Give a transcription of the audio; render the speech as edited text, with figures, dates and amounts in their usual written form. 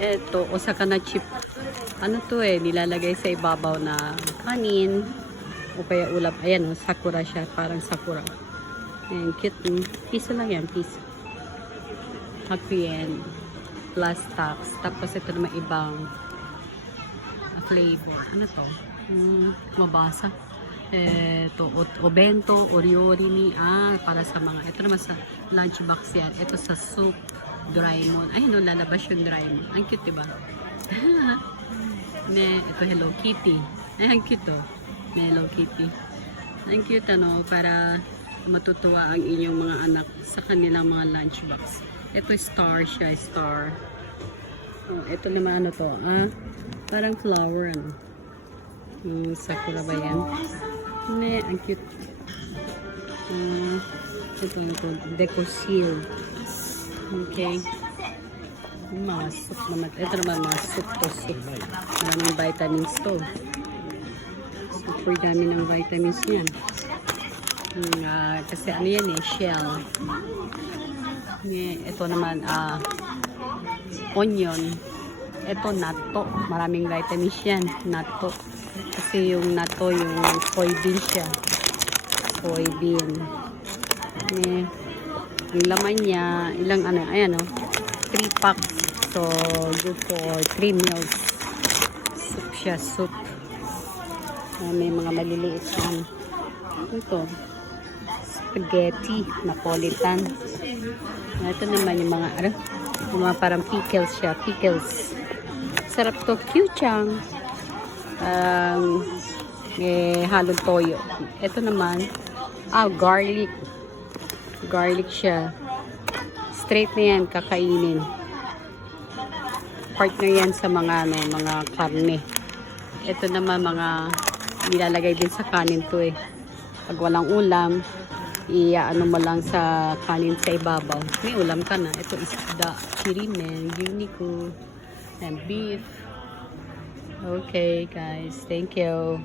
Eto, osaka na chip. Ano to eh, nilalagay sa ibabaw na kanin o kaya ulam. Ayan oh, sakura siya, parang sakura. Ayan, cute. Piso lang yan, piso. Hakuen plus tax. Tapos ito naman ibang flavor. Ano to? Mabasa. Ito, obento, oriori ni, para sa mga, ito naman sa lunchbox yan. Ito sa soup, Doraemon. Ay, no, lalabas yung Doraemon. Ang cute, diba? Ito Hello Kitty. Ay, ang cute, oh. Hello Kitty. Ang cute, ano, para matutuwa ang inyong mga anak sa kanilang mga lunchbox. Ito, star siya, star. Oh, ito naman, ano to, parang flower, ano. Sakura ba yan? Ang cute. Ito, deco seal. Okay. Mga soup naman. Ito naman mga soup to soup. Maraming vitamins to. Super dami ng vitamins yan. Kasi ano yan eh, shell. Ito naman, onion. Ito, natto. Maraming vitamins yan. Natto. Kasi yung natto, yung soybean siya. Soybean. Yung laman niya, ilang ano, ayan o. 3 packs. So, good for 3 meals. Soup siya, soup. May mga maliliit yan. Ito. Spaghetti. Napolitan. Ito naman yung mga, yung mga parang pickles siya. Pickles. Sarap to. Kyuchang. May halong toyo. Ito naman, garlic. Garlic siya. Straight na yan, kakainin. Partner yan sa mga, mga karne. Ito naman, mga nilalagay din sa kanin to eh. Pag walang ulam, ano mo lang sa kanin sa ibabaw. May ulam ka na. Ito isda, kirimen, unico, and beef. Okay, guys. Thank you.